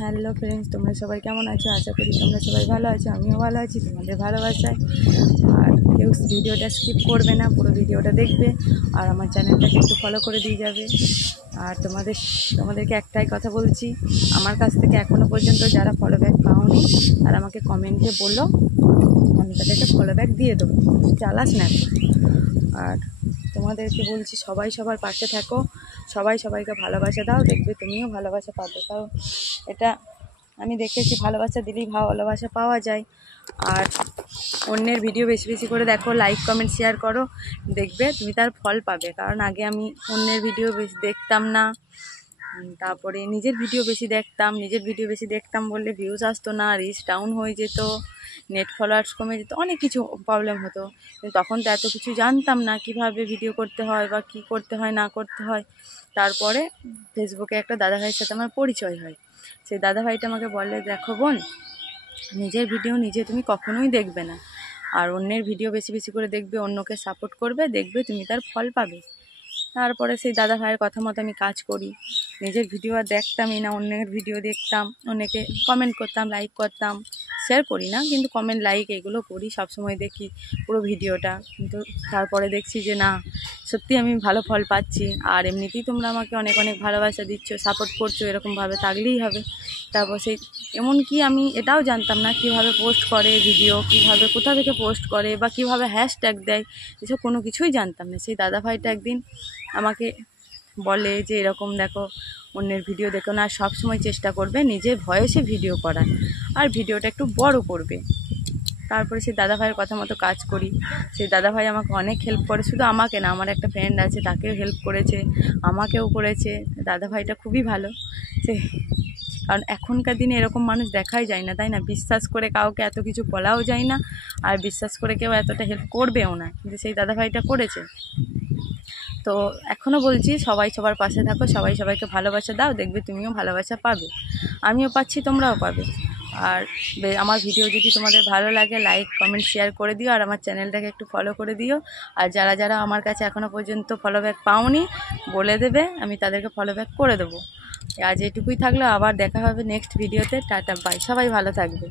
Hello friends, তোমরা সবাই কেমন আছো? আশা করি তোমরা সবাই ভালো আছো। আমিও ভালো আছি তোমাদের ভালোবাসায়। আর কেউ ভিডিওটা স্কিপ করবে না, পুরো ভিডিওটা দেখবে আর আমার চ্যানেলটাকে একটু ফলো করে দিয়ে যাবে। আর তোমাদেরকে একটাই কথা বলছি, আমার কাছ থেকে এখনও পর্যন্ত যারা ফলো ব্যাক পাওনি তারা আমাকে কমেন্টে বলো, আমি তাদেরকে ফলো ব্যাক দিয়ে দেবো, চালাস না। আর তোমাদেরকে বলছি সবাই সবার পাশে থাকো, সবাই সবাইকে ভালোবাসা দাও, দেখবে তুমিও ভালোবাসা পাবে। কারণ এটা আমি দেখেছি, ভালোবাসা দিলেই ভালোবাসা পাওয়া যায়। আর অন্যের ভিডিও বেশি বেশি করে দেখো, লাইক কমেন্ট শেয়ার করো, দেখবে তুমি তার ফল পাবে। কারণ আগে আমি অন্যের ভিডিও বেশি দেখতাম না, তারপরে নিজের ভিডিও বেশি দেখতাম বললে ভিউজ আসতো না, রিচ ডাউন হয়ে যেত, নেট ফলোয়ার্স কমে যেত, অনেক কিছু প্রবলেম হতো। কিন্তু তখন তো এত কিছু জানতাম না কিভাবে ভিডিও করতে হয় বা কি করতে হয় না করতে হয়। তারপরে ফেসবুকে একটা দাদাভাইয়ের সাথে আমার পরিচয় হয়। সেই দাদাভাইটা আমাকে বলে, দেখো বোন, নিজের ভিডিও নিজে তুমি কখনোই দেখবে না, আর অন্যের ভিডিও বেশি বেশি করে দেখবে, অন্যকে সাপোর্ট করবে, দেখবে তুমি তার ফল পাবে। তারপরে সেই দাদা ভাইয়ের কথা মতো আমি কাজ করি। নিজের ভিডিও আর দেখতামই না, অন্যের ভিডিও দেখতাম, অনেকে কমেন্ট করতাম, লাইক করতাম, শেয়ার করি না কিন্তু কমেন্ট লাইক এগুলো করি, সবসময় দেখি পুরো ভিডিওটা। কিন্তু তারপরে দেখছি যে না, সত্যি আমি ভালো ফল পাচ্ছি। আর এমনিতেই তোমরা আমাকে অনেক অনেক ভালোবাসা দিচ্ছ, সাপোর্ট করছো, এরকমভাবে থাকলেই হবে। তারপর সেই এমনকি আমি এটাও জানতাম না কীভাবে পোস্ট করে ভিডিও, কীভাবে কোথা থেকে পোস্ট করে বা কীভাবে হ্যাশট্যাগ দেয়, এসব কোনো কিছুই জানতাম না। সেই দাদাভাইটা একদিন আমাকে বলে যে এরকম দেখো, অন্যের ভিডিও দেখো না, সব সময় চেষ্টা করবে নিজের ভয়েসে ভিডিও করার, আর ভিডিওটা একটু বড় করবে। তারপরে সেই দাদাভাইয়ের কথা মতো কাজ করি। সেই দাদাভাই আমাকে অনেক হেল্প করে, শুধু আমাকে না, আমার একটা ফ্রেন্ড আছে তাকেও হেল্প করেছে, আমাকেও করেছে। দাদাভাইটা খুবই ভালো। সে কারণ এখনকার দিনে এরকম মানুষ দেখাই যায় না, তাই না? বিশ্বাস করে কাউকে এত কিছু বলাও যায় না, আর বিশ্বাস করে কেউ এতটা হেল্প করবেও না, কিন্তু সেই দাদাভাইটা করেছে। তো এখনও বলছি, সবাই সবার পাশে থাকো, সবাই সবাইকে ভালোবাসা দাও, দেখবে তুমিও ভালোবাসা পাবে, আমিও পাচ্ছি, তোমরাও পাবে। আর আমার ভিডিও যদি তোমাদের ভালো লাগে, লাইক কমেন্ট শেয়ার করে দিও, আর আমার চ্যানেলটাকে একটু ফলো করে দিও। আর যারা যারা আমার কাছে এখনও পর্যন্ত ফলো ব্যাক পাওনি বলে দেবে, আমি তাদেরকে ফলো ব্যাক করে দেবো। আজ এটুকুই থাকলো, আবার দেখা হবে নেক্সট ভিডিওতে। টাটা, বাই, সবাই ভালো থাকবে।